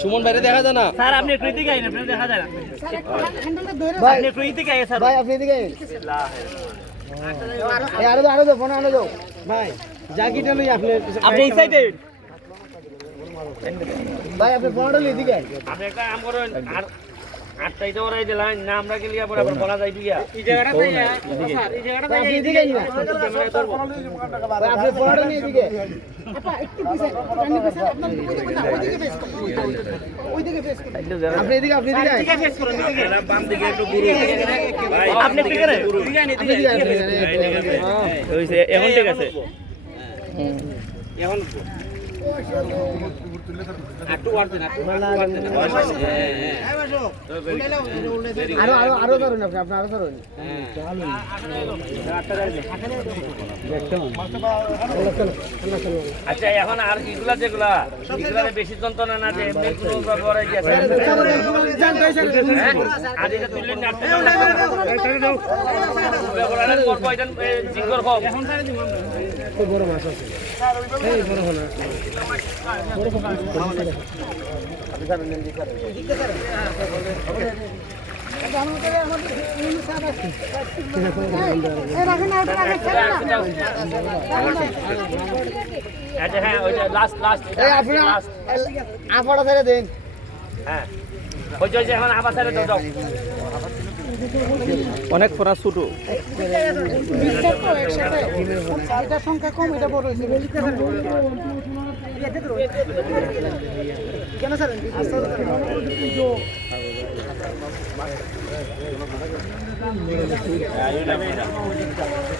সুমন বাইরে দেখা যায় না স্যার আপনি একটু এদিকে আইন, আপনি দেখা যায় না। আপনি একটু এদিকে আইন স্যার। ভাই আপনি এদিকে আরো দাও ফোন আনো দাও ভাই জ্যাকেটটা লই আপনি আপনি এই সাইডে ভাই আপনি ফোনটা লই এদিকে আপনি একটা কাম করেন আর আটটাই তো ওরাই দিলাম না আমরা কি লিয়া বরাবর বলা যায় দিয়া এই জায়গাটা তাই স্যার এই জায়গাটা তাই আপনি এদিকে না ভাই আপনি ফোনটা নিয়ে এদিকে আপনি এদিকে এদিকে ফেস করুন এদিকে বাম দিকে একটু গুরু ভাই আপনি ঠিক আছে হইছে এখন ঠিক আছে এখন একটু ওয়ার্ড না আরো ধরুন আপনি আরো ধরুন আচ্ছা এখন আর এগুলা যেগুলা বেশি যন্ত্রণা না যে এমনি কোনো ব্যবহার হয়ে গেছে আর এটা তুললেন না আপনি ব্যবহার করবো এটা জিঙ্গর হোক বড় মাছ আছে এই বড় হলো আচ্ছা হ্যাঁ ওই লাস্ট আপাটা ছেড়ে দিন হ্যাঁ ওই যে এখন আবার ছেড়ে দাও অনেক ফোনা ছোট এটা সংখ্যা কম এটা বড় হয়েছে কেন স্যার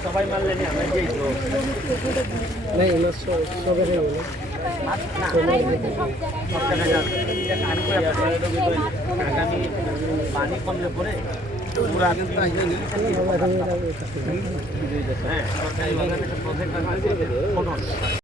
সবাই মানলেন আমরা যেই তো আগামী পানি কমলে পরে পুরা হ্যাঁ সরকারি প্রজেক্ট